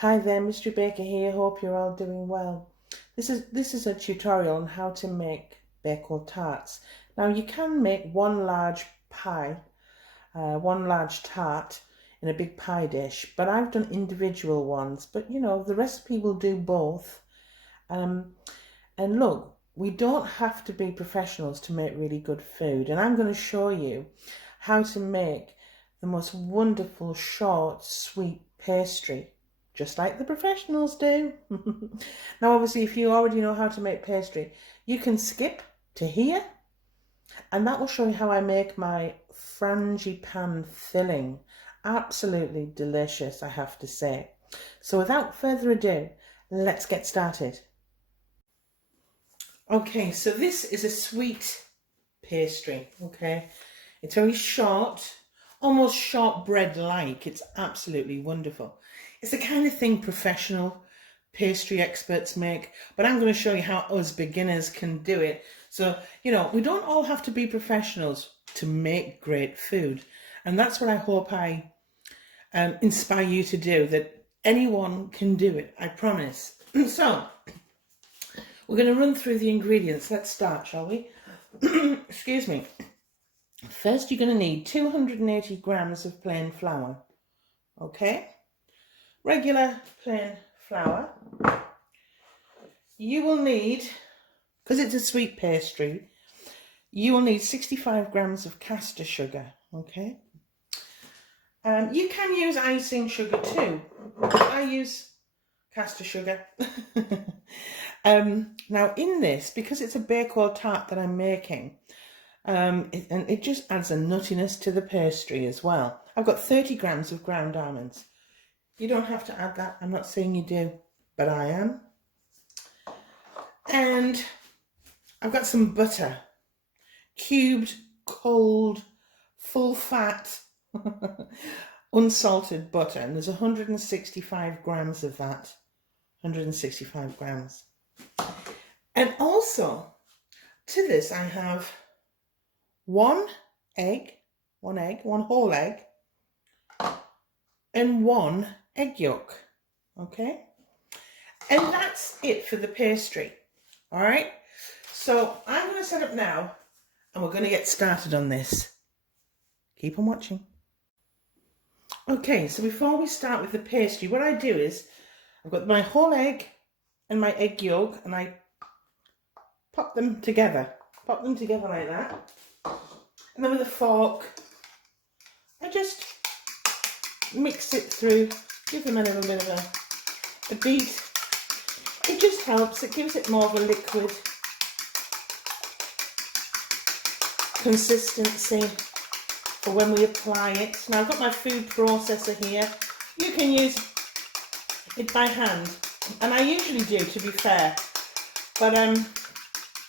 Hi there, Mystery Baker here. Hope you're all doing well. This is a tutorial on how to make Bakewell tarts. Now you can make one large tart in a big pie dish, but I've done individual ones. But you know, the recipe will do both. And look, we don't have to be professionals to make really good food. And I'm going to show you how to make the most wonderful, short, sweet pastry, just like the professionals do. Now, obviously, if you already know how to make pastry, you can skip to here, and that will show you how I make my frangipane filling. Absolutely delicious, I have to say. So without further ado, let's get started. Okay, so this is a sweet pastry, okay? It's very short, almost shortbread-like. It's absolutely wonderful. It's the kind of thing professional pastry experts make, but I'm going to show you how us beginners can do it. So, you know, we don't all have to be professionals to make great food. And that's what I hope I inspire you to do, that anyone can do it, I promise. So, we're going to run through the ingredients. Let's start, shall we? Excuse me. First, you're going to need 280 grams of plain flour. Okay? Regular plain flour. You will need, because it's a sweet pastry, you will need 65 grams of caster sugar. Okay? You can use icing sugar too. I use caster sugar. Now in this, because it's a Bakewell tart that I'm making, and it just adds a nuttiness to the pastry as well. I've got 30 grams of ground almonds. You don't have to add that. I'm not saying you do, but I am. And I've got some butter. Cubed, cold, full fat, unsalted butter. And there's 165 grams of that. 165 grams. And also, to this I have one whole egg, and one egg yolk, okay? And that's it for the pastry, all right? So I'm going to set up now, and we're going to get started on this. Keep on watching. Okay, so before we start with the pastry, what I do is, I've got my whole egg and my egg yolk, and I pop them together like that. And then with a fork, I just mix it through, give them a little bit of a beat. It just helps, it gives it more of a liquid consistency for when we apply it. Now I've got my food processor here. You can use it by hand, and I usually do, to be fair, but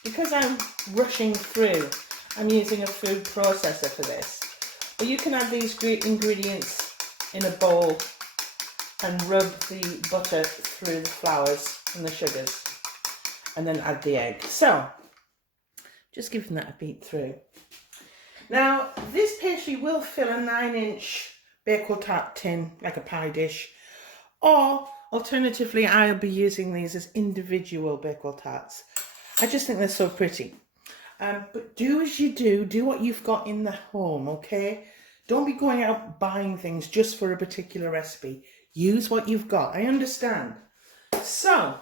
because I'm rushing through, I'm using a food processor for this. But you can add these ingredients in a bowl and rub the butter through the flours and the sugars, and then add the egg. So, just giving that a beat through. Now, this pastry will fill a 9-inch Bakewell tart tin, like a pie dish, or alternatively, I'll be using these as individual Bakewell tarts. I just think they're so pretty. But do as you do what you've got in the home, okay? Don't be going out buying things just for a particular recipe. Use what you've got, I understand. So,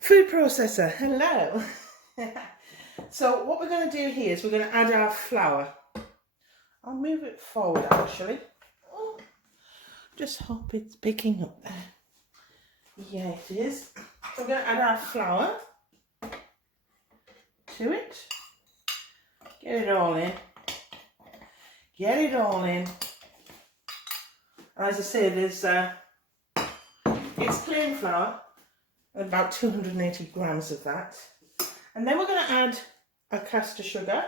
food processor, hello. So what we're going to do here is we're going to add our flour. I'll move it forward actually. Oh, just hope it's picking up there. Yeah, it is. We're going to add our flour to it. Get it all in. Get it all in. As I say, there's it's plain flour, about 280 grams of that. And then we're going to add a caster sugar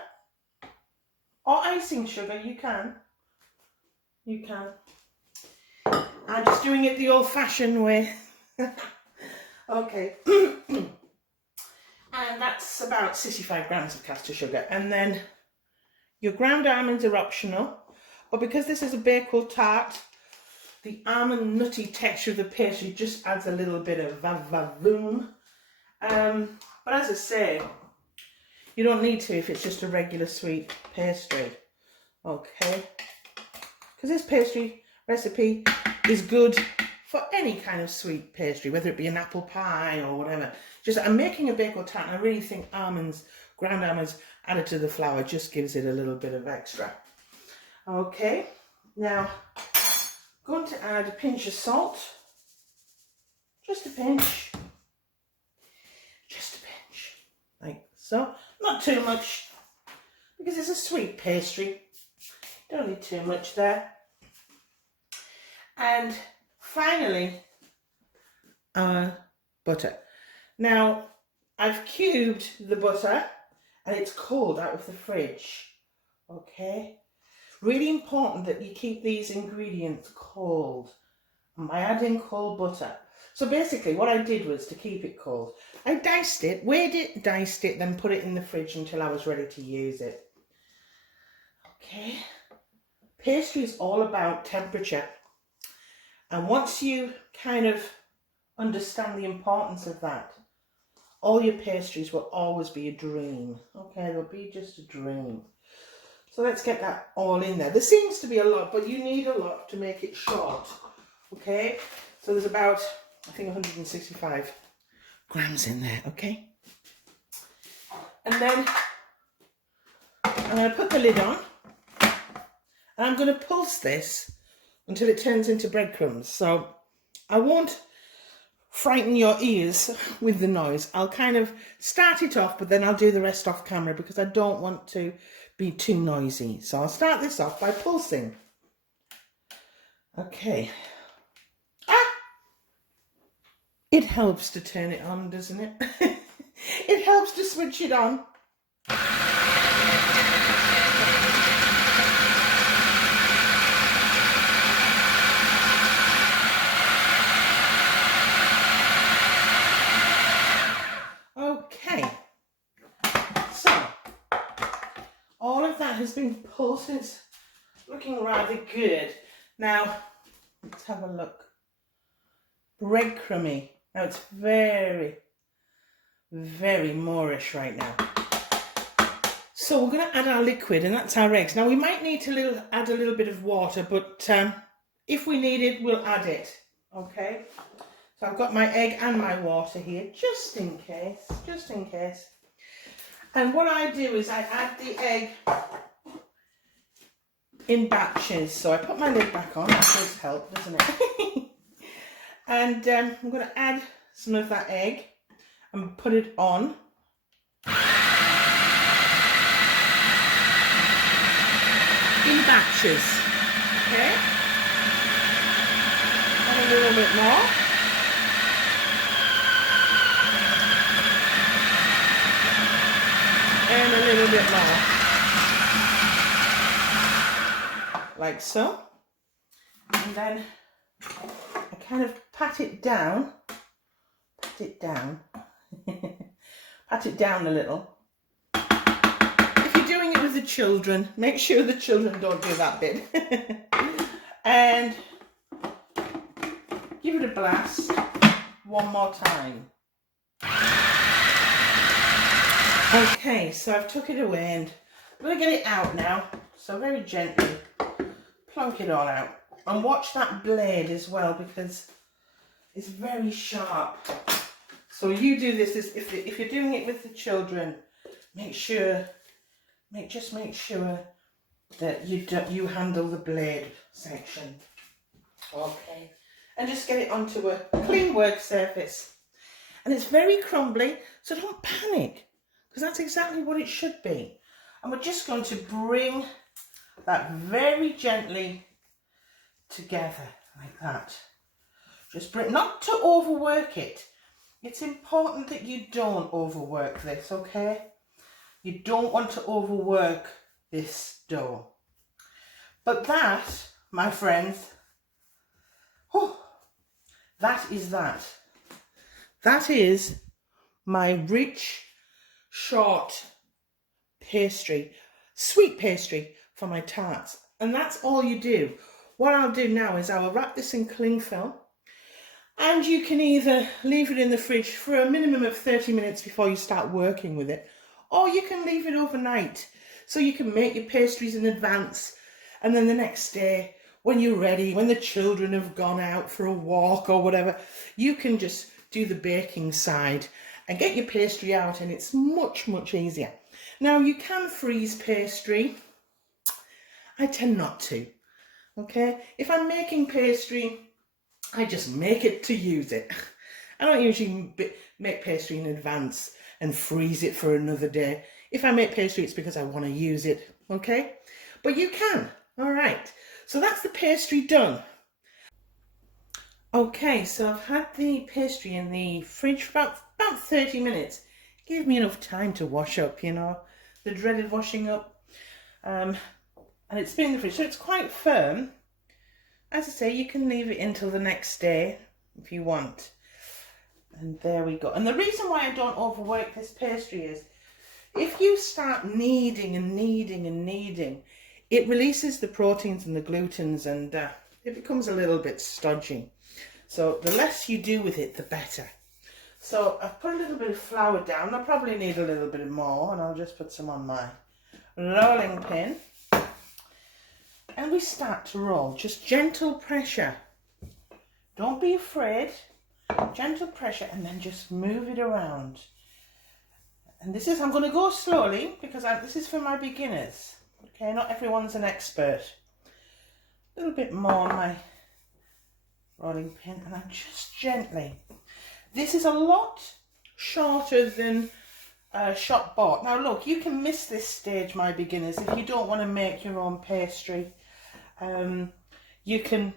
or icing sugar. You can. I'm just doing it the old-fashioned way. Okay. And that's about 65 grams of caster sugar. And then your ground almonds are optional, but because this is a Bakewell tart, the almond nutty texture of the pastry just adds a little bit of va-va-voom. But as I say, you don't need to if it's just a regular sweet pastry, okay? Because this pastry recipe is good for any kind of sweet pastry, whether it be an apple pie or whatever. Just, I'm making a baked tart, and I really think almonds, ground almonds added to the flour just gives it a little bit of extra. Okay, now going to add a pinch of salt, just a pinch, like so. Not too much, because it's a sweet pastry. Don't need too much there. And finally, our butter. Now, I've cubed the butter, and it's cold out of the fridge, okay? Really important that you keep these ingredients cold. And by adding cold butter. So basically what I did was, to keep it cold, I diced it, weighed it, diced it, then put it in the fridge until I was ready to use it. Okay. Pastry is all about temperature. And once you kind of understand the importance of that, all your pastries will always be a dream. Okay, they'll be just a dream. So let's get that all in there. There seems to be a lot, but you need a lot to make it short. Okay, so there's about, I think, 165 grams in there, okay? And then I'm going to put the lid on, and I'm going to pulse this until it turns into breadcrumbs. So I won't frighten your ears with the noise. I'll kind of start it off, but then I'll do the rest off camera because I don't want to be too noisy. So I'll start this off by pulsing. Okay. It helps to turn it on, doesn't it? It helps to switch it on. Okay. So, all of that has been pulsed. It's looking rather good. Now, let's have a look. Breadcrumby. Now it's very, very Moorish right now. So we're going to add our liquid, and that's our eggs. Now we might need to add a little bit of water, but if we need it, we'll add it. Okay. So I've got my egg and my water here, just in case, just in case. And what I do is I add the egg in batches. So I put my lid back on. That does help, doesn't it? And I'm going to add some of that egg and put it on. In batches, okay? And a little bit more. And a little bit more. Like so. And then I kind of pat it down pat it down a little. If you're doing it with the children, make sure the children don't do that bit. And give it a blast one more time. Okay, so I've took it away and I'm going to get it out now. So very gently plonk it all out. And watch that blade as well, because it's very sharp. So you do this if you're doing it with the children, just make sure that you handle the blade section. Okay. And just get it onto a clean work surface. And it's very crumbly, so don't panic, because that's exactly what it should be. And we're just going to bring that very gently together like that. Just bring, not to overwork it. It's important that you don't overwork this, okay? You don't want to overwork this dough. But that, my friends, that is that. That is my rich, short pastry, sweet pastry for my tarts. And that's all you do. what I'll do now is I will wrap this in cling film, and you can either leave it in the fridge for a minimum of 30 minutes before you start working with it, or you can leave it overnight. So you can make your pastries in advance, and then the next day, when you're ready, when the children have gone out for a walk or whatever, you can just do the baking side and get your pastry out, and it's much, much easier. Now, you can freeze pastry. I tend not to, okay? If I'm making pastry, I just make it to use it. I don't usually make pastry in advance and freeze it for another day. If I make pastry, it's because I want to use it, okay? But you can, all right. So that's the pastry done. Okay, so I've had the pastry in the fridge for about 30 minutes. Gave me enough time to wash up, you know, the dreaded washing up. And it's been in the fridge, so it's quite firm. As I say, you can leave it until the next day if you want. And there we go. And the reason why I don't overwork this pastry is, if you start kneading and kneading and kneading, it releases the proteins and the glutens, and it becomes a little bit stodgy. So the less you do with it, the better. So I've put a little bit of flour down. I probably need a little bit more, and I'll just put some on my rolling pin. And we start to roll. Just gentle pressure. Don't be afraid. Gentle pressure, and then just move it around. And this is, I'm going to go slowly because this is for my beginners. Okay, not everyone's an expert. A little bit more on my rolling pin, and I'm just gently. This is a lot shorter than shop bought. Now look, you can miss this stage, my beginners, if you don't want to make your own pastry. You can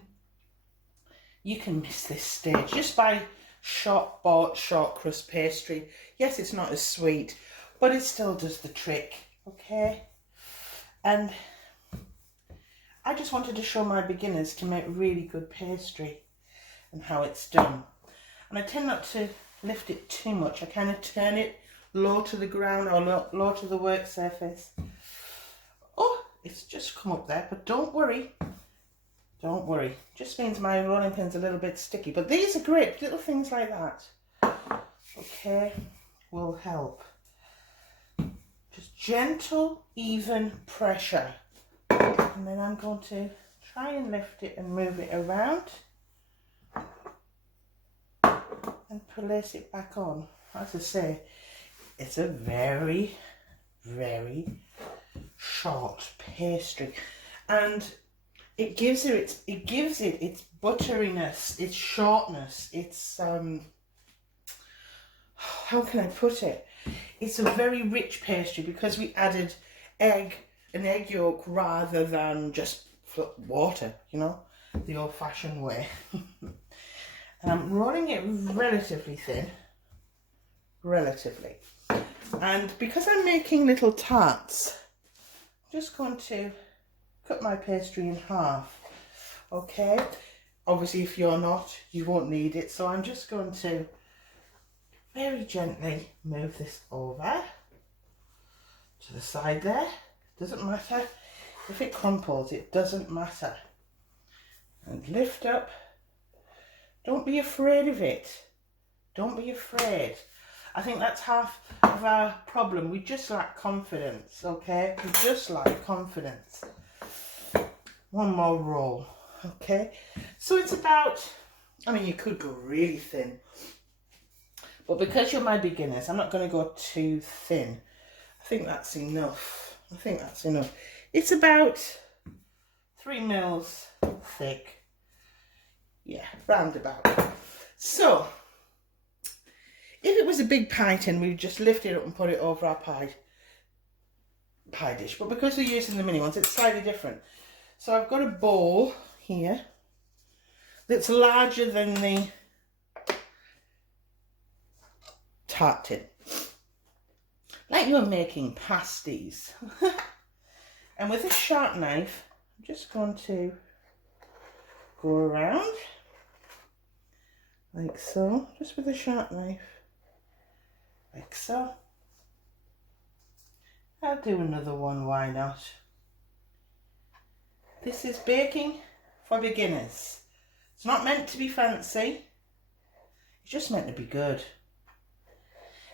miss this stage just by shop bought short crust pastry. Yes, it's not as sweet, but it still does the trick, okay? And I just wanted to show my beginners to make really good pastry and how it's done. And I tend not to lift it too much. I kind of turn it low to the ground or low to the work surface. Oh, it's just come up there, but don't worry. Don't worry. Just means my rolling pin's a little bit sticky, but these are great. Little things like that, okay, will help. Just gentle, even pressure. And then I'm going to try and lift it and move it around and place it back on. As I say, it's a very, very short pastry, and it gives it its butteriness, its shortness, its how can I put it? It's a very rich pastry because we added an egg yolk rather than just water, you know, the old-fashioned way. And I'm rolling it relatively thin, and because I'm making little tarts, I'm just going to cut my pastry in half, okay? Obviously, if you're not, you won't need it, so I'm just going to very gently move this over to the side there. Doesn't matter if it crumples, it doesn't matter. And lift up. Don't be afraid of it. Don't be afraid. I think that's half of our problem. We just lack confidence, okay? We just lack confidence. One more roll, okay? So it's about, I mean, you could go really thin, but because you're my beginners, I'm not going to go too thin. I think that's enough. It's about 3 mils thick. Yeah, round about. So, if it was a big pie tin, we'd just lift it up and put it over our pie dish. But because we're using the mini ones, it's slightly different. So I've got a bowl here that's larger than the tart tin. Like you're making pasties. And with a sharp knife, I'm just going to go around like so, just with a sharp knife, like so. I'll do another one, why not? This is baking for beginners. It's not meant to be fancy. It's just meant to be good.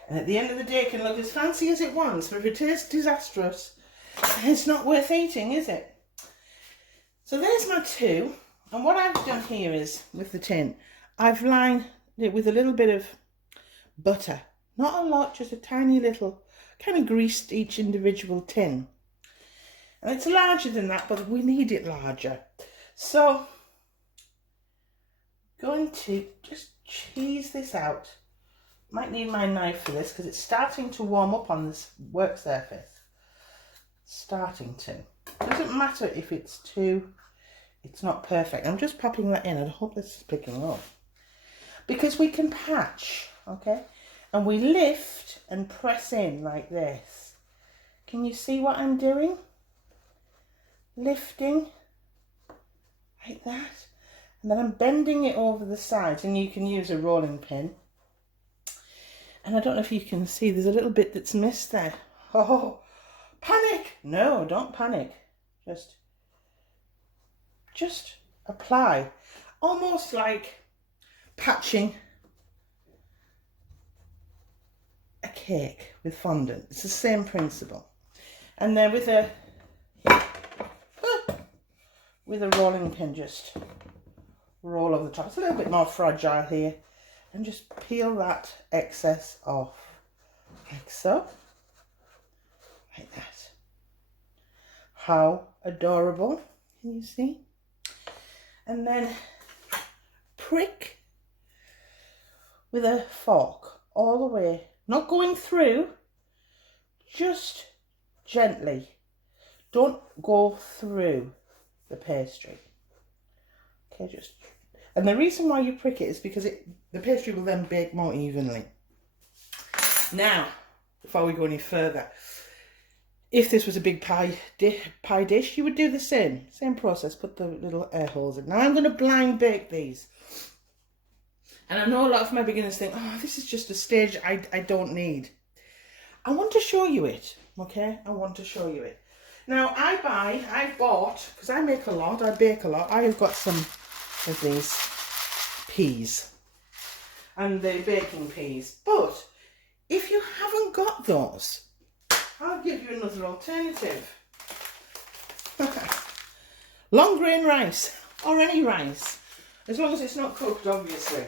And at the end of the day, it can look as fancy as it wants, but if it tastes disastrous, it's not worth eating, is it? So there's my two. And what I've done here is, with the tin, I've lined it with a little bit of butter. Not a lot, just a tiny little, kind of greased each individual tin. And it's larger than that, but we need it larger. So, going to just cheese this out. Might need my knife for this because it's starting to warm up on this work surface. Starting to. Doesn't matter if it's not perfect. I'm just popping that in. I hope this is picking up. Because we can patch, okay? And we lift and press in like this. Can you see what I'm doing? Lifting like that. And then I'm bending it over the sides, and you can use a rolling pin. And I don't know if you can see, there's a little bit that's missed there. Oh, panic! No, don't panic. Just apply. Almost like patching a cake with fondant. It's the same principle. And then with a rolling pin, just roll over the top. It's a little bit more fragile here. And just peel that excess off, like so, like that. How adorable, can you see? And then prick with a fork all the way, not going through, just gently. Don't go through the pastry. Okay, just. And the reason why you prick it is because the pastry will then bake more evenly. Now, before we go any further, if this was a big pie dish, you would do the same process. Put the little air holes in. Now I'm going to blind bake these. And I know a lot of my beginners think, oh, this is just a stage I don't need. I want to show you it, okay? I want to show you it. Now I've bought, because I make a lot, I bake a lot, I have got some of these peas, and the baking peas. But if you haven't got those, I'll give you another alternative. Long grain rice, or any rice, as long as it's not cooked, obviously.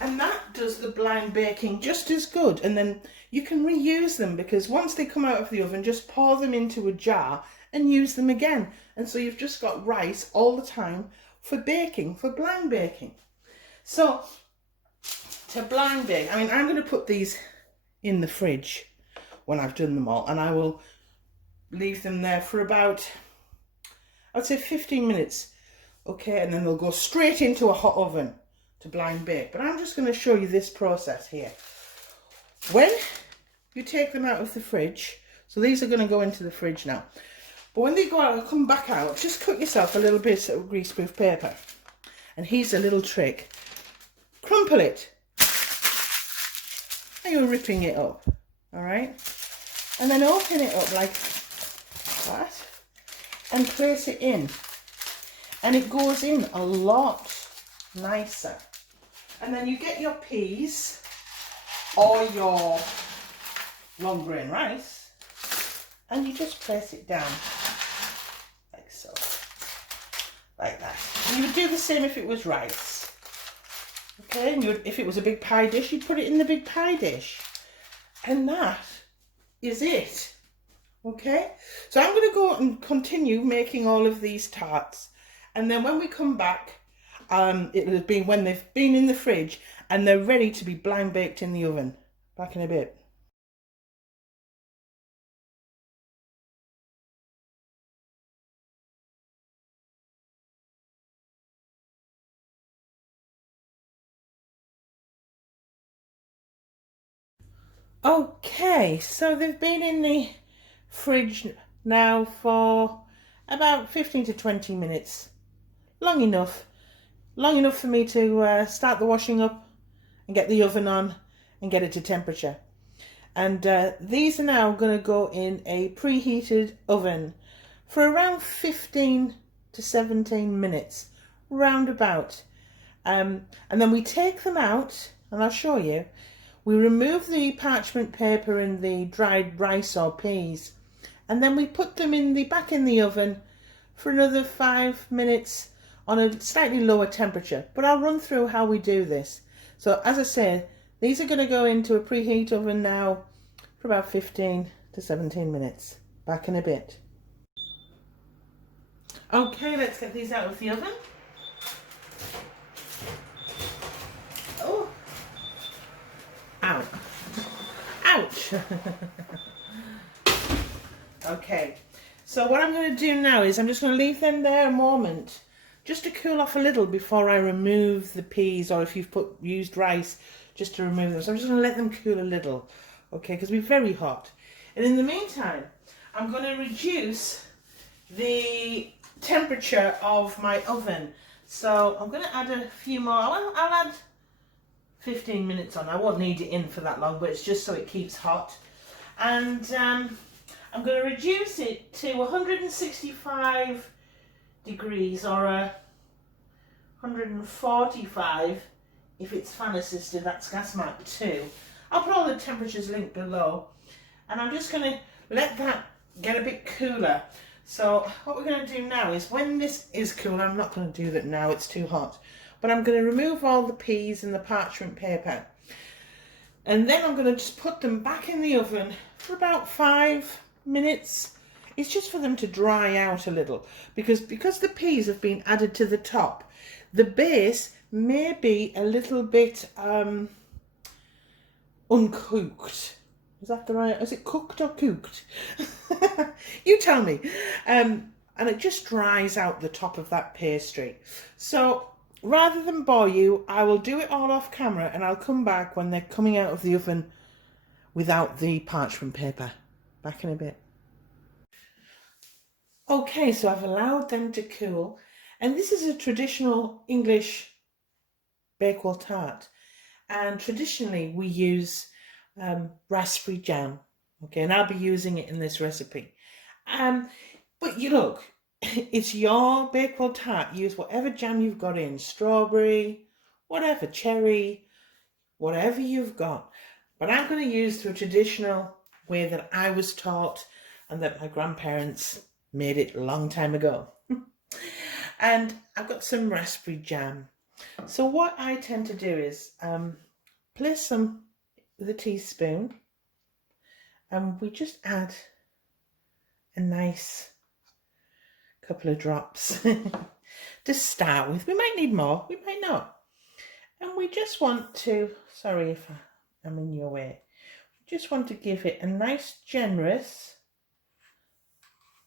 And that does the blind baking just as good. And then you can reuse them, because once they come out of the oven, just pour them into a jar and use them again. And so you've just got rice all the time for baking, for blind baking. So, to blind bake, I mean, I'm going to put these in the fridge when I've done them all, and I will leave them there for about, I'd say 15 minutes, okay, and then they'll go straight into a hot oven to blind bake. But I'm just going to show you this process here. When you take them out of the fridge, so these are going to go into the fridge now, but when they go out, come back out, just cut yourself a little bit of greaseproof paper. And here's a little trick. Crumple it. And you're ripping it up, all right? And then open it up like that and place it in. And it goes in a lot nicer. And then you get your peas or your long grain rice and you just place it down like so, like that. And you would do the same if it was rice. Okay, and if it was a big pie dish, you'd put it in the big pie dish. And that is it. Okay, so I'm going to go and continue making all of these tarts. And then when we come back, it will have been when they've been in the fridge and they're ready to be blind baked in the oven. Back in a bit. Okay, so they've been in the fridge now for about 15 to 20 minutes. Long enough for me to start the washing up and get the oven on and get it to temperature. And these are now going to go in a preheated oven for around 15 to 17 minutes, roundabout. And then we take them out, and I'll show you. We remove the parchment paper and the dried rice or peas, and then we put them back in the oven for another 5 minutes on a slightly lower temperature. But I'll run through how we do this. So as I said, these are going to go into a preheat oven now for about 15 to 17 minutes. Back in a bit. Okay, let's get these out of the oven. Oh, ow, ouch. Okay, so what I'm going to do now is I'm just going to leave them there a moment just to cool off a little before I remove the peas, or if you've used rice, just to remove them. So I'm just going to let them cool a little, okay, because we're very hot. And in the meantime, I'm going to reduce the temperature of my oven. So I'm going to add a few more. I'll add 15 minutes on. I won't need it in for that long, but it's just so it keeps hot. And I'm going to reduce it to 165 degrees or 145 if it's fan assisted. That's gas mark 2. I'll put all the temperatures linked below, and I'm just going to let that get a bit cooler. So what we're going to do now is, when this is cool, I'm not going to do that now, it's too hot, but I'm going to remove all the peas and the parchment paper, and then I'm going to just put them back in the oven for about 5 minutes. It's just for them to dry out a little, because the peas have been added to the top, the base may be a little bit uncooked. Is that the right? Is it cooked or cooked? You tell me. And it just dries out the top of that pastry. So rather than bore you, I will do it all off camera, and I'll come back when they're coming out of the oven without the parchment paper. Back in a bit. Okay, so I've allowed them to cool, and this is a traditional English Bakewell tart, and traditionally we use raspberry jam, okay, and I'll be using it in this recipe. But you look, it's your Bakewell tart. Use whatever jam you've got in, strawberry, whatever, cherry, whatever you've got. But I'm going to use the traditional way that I was taught and that my grandparents made it a long time ago. And I've got some raspberry jam. So what I tend to do is place some with a teaspoon, and we just add a nice couple of drops to start with. We might need more, we might not. And we just want to, sorry if I'm in your way, we just want to give it a nice generous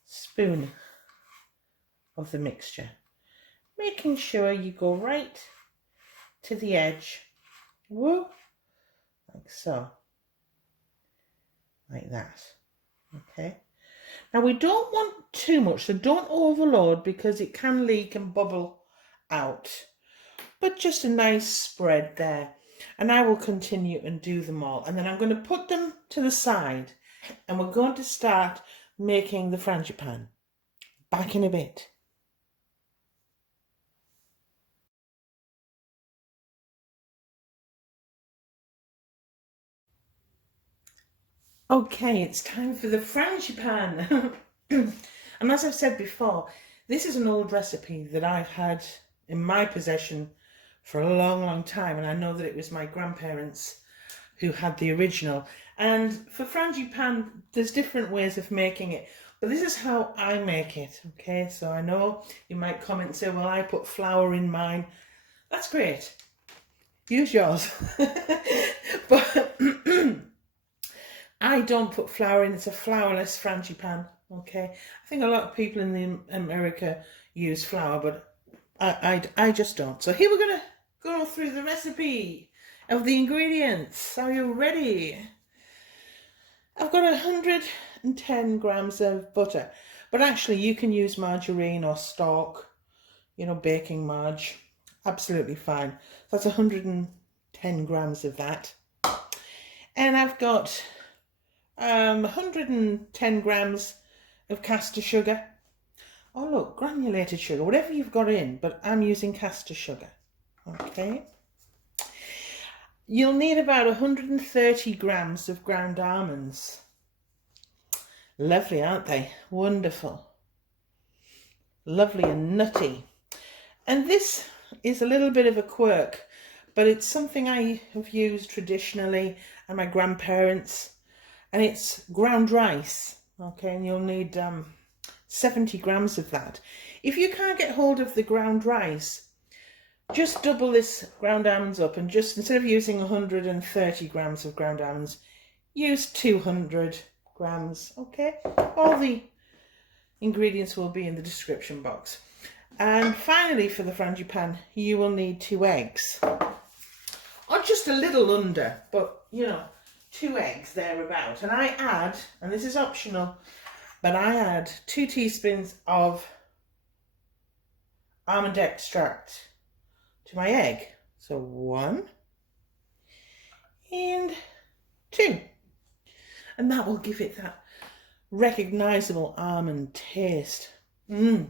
spoon of the mixture, making sure you go right to the edge. Whoa, like so, like that. Okay, now we don't want too much, so don't overload, because it can leak and bubble out, but just a nice spread there. And I will continue and do them all, and then I'm going to put them to the side, and we're going to start making the frangipan. Back in a bit. Okay, it's time for the frangipan. And as I've said before, this is an old recipe that I've had in my possession for a long, long time, and I know that it was my grandparents who had the original. And for frangipan, there's different ways of making it, but this is how I make it, okay? So I know you might comment and say, well, I put flour in mine. That's great. Use yours. But I don't put flour in. It's a flourless frangipan, okay? I think a lot of people in America use flour, but I just don't. So here we're going to go through the recipe of the ingredients. Are you ready? I've got 110 grams of butter, but actually you can use margarine or stock, you know, baking marge, absolutely fine. That's 110 grams of that. And I've got 110 grams of caster sugar, Oh look, granulated sugar, whatever you've got in, but I'm using caster sugar. Okay. You'll need about 130 grams of ground almonds. Lovely, aren't they? Wonderful. Lovely and nutty. And this is a little bit of a quirk, but it's something I have used traditionally and my grandparents, and it's ground rice. Okay, and you'll need 70 grams of that. If you can't get hold of the ground rice, just double this ground almonds up, and just instead of using 130 grams of ground almonds, use 200 grams. Okay, all the ingredients will be in the description box. And finally, for the frangipan, you will need 2 eggs, or just a little under, but you know, 2 eggs thereabout. And I add, and this is optional, but I add 2 teaspoons of almond extract to my egg. So 1 and 2. And that will give it that recognizable almond taste. I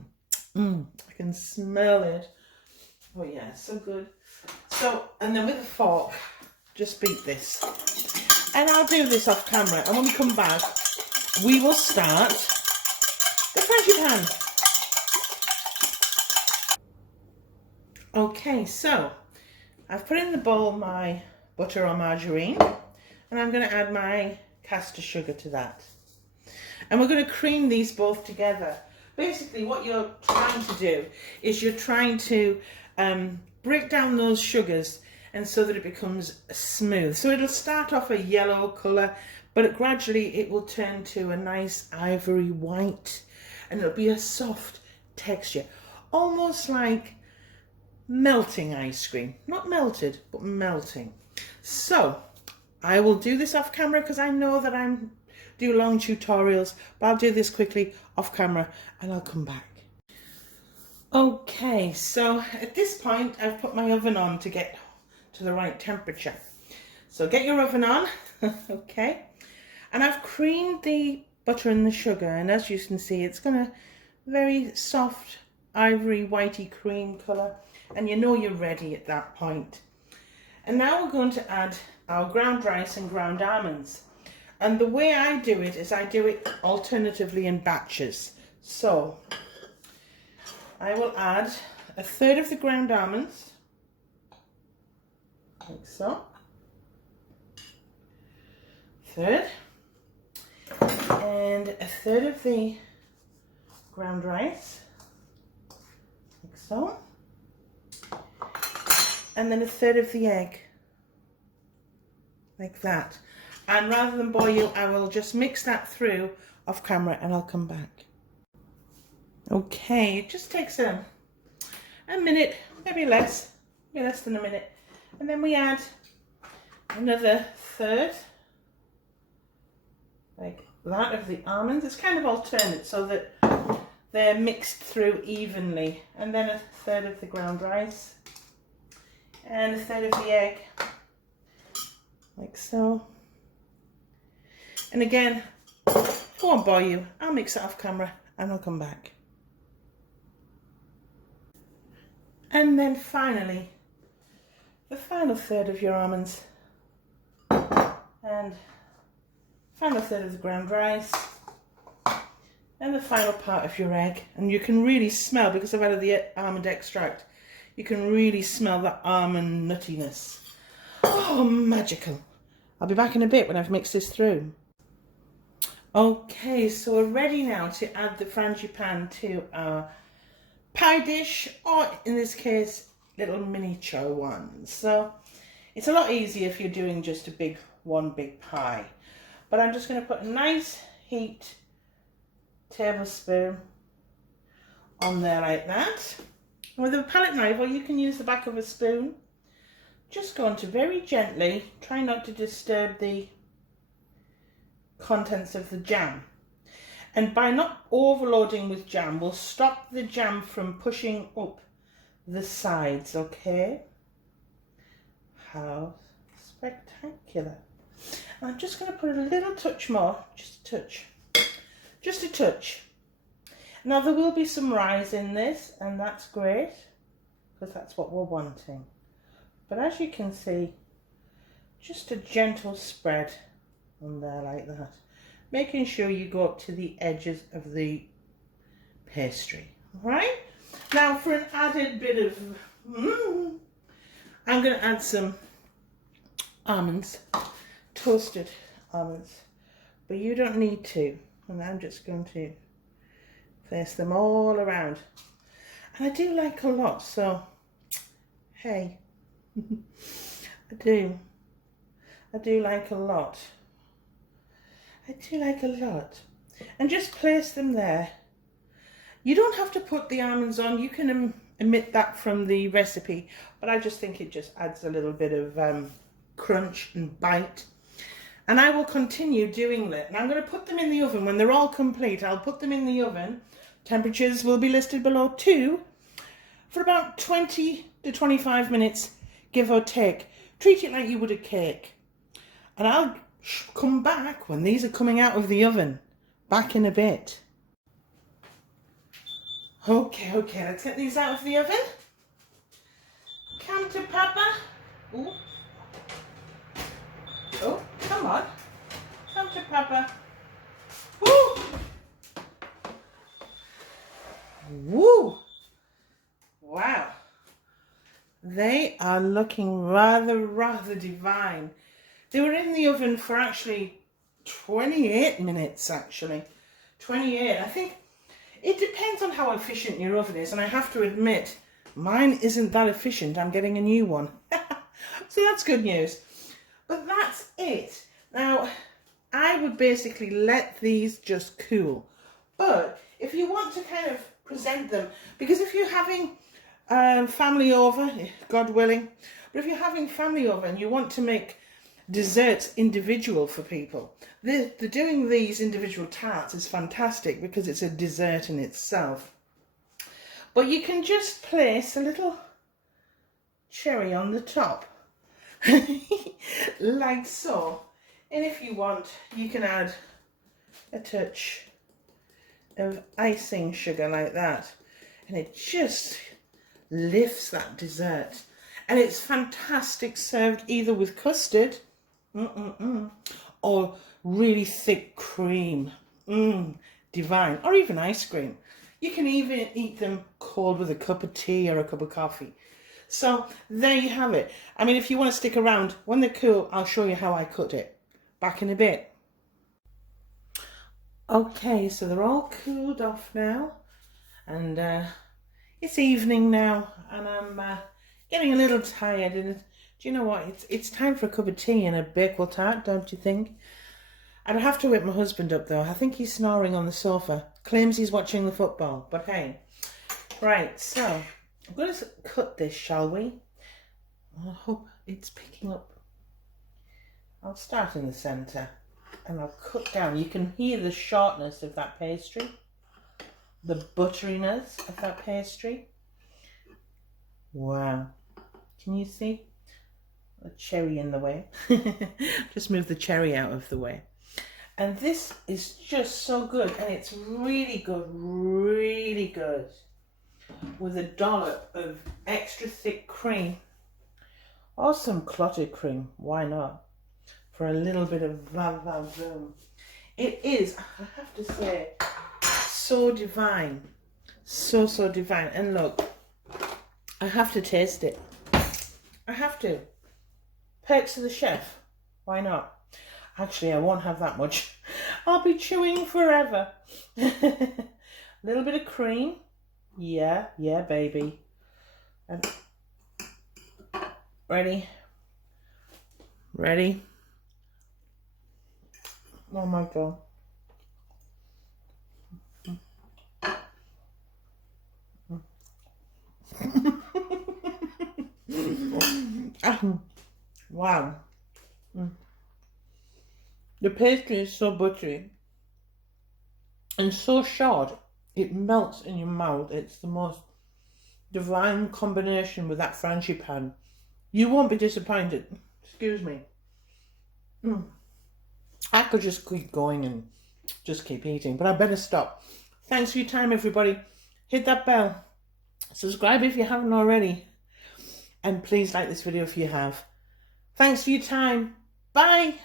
can smell it. Oh yeah, so good. So, and then with a fork, just beat this. And I'll do this off camera. And when we come back, we will start the frangipan. Okay, so I've put in the bowl my butter or margarine, and I'm going to add my caster sugar to that. And we're going to cream these both together. Basically, what you're trying to do is you're trying to break down those sugars, and so that it becomes smooth. So it'll start off a yellow colour, but gradually it will turn to a nice ivory white, and it'll be a soft texture, almost like melting ice cream. Not melted, but melting. So I will do this off camera because I know that I do long tutorials, but I'll do this quickly off camera and I'll come back. Okay, so at this point I've put my oven on to get to the right temperature. So get your oven on, okay? And I've creamed the butter and the sugar, and as you can see, it's got a very soft ivory whitey cream colour, and you know you're ready at that point. And now we're going to add our ground rice and ground almonds. And the way I do it is I do it alternatively in batches. So I will add 1/3 of the ground almonds, like so, 1/3, and 1/3 of the ground rice, like so, and then 1/3 of the egg, like that. And rather than boil, I will just mix that through off camera and I'll come back. Okay, it just takes a minute, maybe less than a minute. And then we add another 1/3, like that, of the almonds. It's kind of alternate so that they're mixed through evenly. And then 1/3 of the ground rice and 1/3 of the egg, like so. And again, it won't bore you. I'll mix it off camera and I'll come back. And then finally, the final 1/3 of your almonds and final 1/3 of the ground rice and the final part of your egg. And you can really smell, because I've added the almond extract, you can really smell that almond nuttiness. Oh, magical. I'll be back in a bit when I've mixed this through. Okay, so we're ready now to add the frangipan to our pie dish, or in this case, little miniature ones. So it's a lot easier if you're doing just one big pie. But I'm just going to put a nice heat tablespoon on there like that. With a palette knife, or you can use the back of a spoon, just going to very gently, try not to disturb the contents of the jam. And by not overloading with jam, we'll stop the jam from pushing up the sides, okay? How spectacular. I'm just going to put a little touch more, just a touch. Now there will be some rise in this, and that's great, because that's what we're wanting. But as you can see, just a gentle spread on there like that. Making sure you go up to the edges of the pastry. Right? Now for an added bit of, I'm going to add some almonds, toasted almonds. But you don't need to. And I'm just going to place them all around. And I do like a lot, so hey. I do like a lot. I do like a lot. And just place them there. You don't have to put the almonds on. You can omit that from the recipe. But I just think it just adds a little bit of crunch and bite. And I will continue doing that. And I'm going to put them in the oven. When they're all complete, I'll put them in the oven. Temperatures will be listed below 2 for about 20 to 25 minutes, give or take. Treat it like you would a cake. And I'll come back when these are coming out of the oven. Back in a bit. Okay, let's get these out of the oven. Come to Papa. Ooh. Oh, come on. Come to Papa. Woo! Woo! Wow. They are looking rather divine. They were in the oven for actually 28 minutes, actually. 28. I think it depends on how efficient your oven is, and I have to admit, mine isn't that efficient. I'm getting a new one. So that's good news. But that's it. Now, I would basically let these just cool. But if you want to kind of present them, because if you're having family over, God willing, but if you're having family over and you want to make desserts individual for people, the doing these individual tarts is fantastic because it's a dessert in itself. But you can just place a little cherry on the top. Like so. And if you want, you can add a touch of icing sugar like that, and it just lifts that dessert. And it's fantastic served either with custard or really thick cream, divine, or even ice cream. You can even eat them cold with a cup of tea or a cup of coffee. So there you have it. I mean, if you want to stick around, when they're cool, I'll show you how I cut it. Back in a bit. Okay, so they're all cooled off now. And it's evening now. And I'm getting a little tired. And do you know what? It's time for a cup of tea and a Bakewell tart, don't you think? I'd have to wake my husband up, though. I think he's snoring on the sofa. Claims he's watching the football. But hey. Right, so I'm going to cut this, shall we? I hope it's picking up. I'll start in the centre and I'll cut down. You can hear the shortness of that pastry, the butteriness of that pastry. Wow. Can you see? The cherry in the way. Just move the cherry out of the way. And this is just so good, and it's really good, with a dollop of extra thick cream or some clotted cream, why not, for a little bit of va-va-voom. It is, I have to say, so divine, so divine. And look, I have to taste it. I have to. Perks of the chef, why not? Actually, I won't have that much. I'll be chewing forever. Little bit of cream. Yeah, baby. And ready? Oh my God. Wow. The pastry is so buttery and so short, it melts in your mouth. It's the most divine combination with that frangipan. You won't be disappointed. Excuse me. I could just keep going and just keep eating, but I better stop. Thanks for your time, everybody. Hit that bell. Subscribe if you haven't already. And please like this video if you have. Thanks for your time. Bye.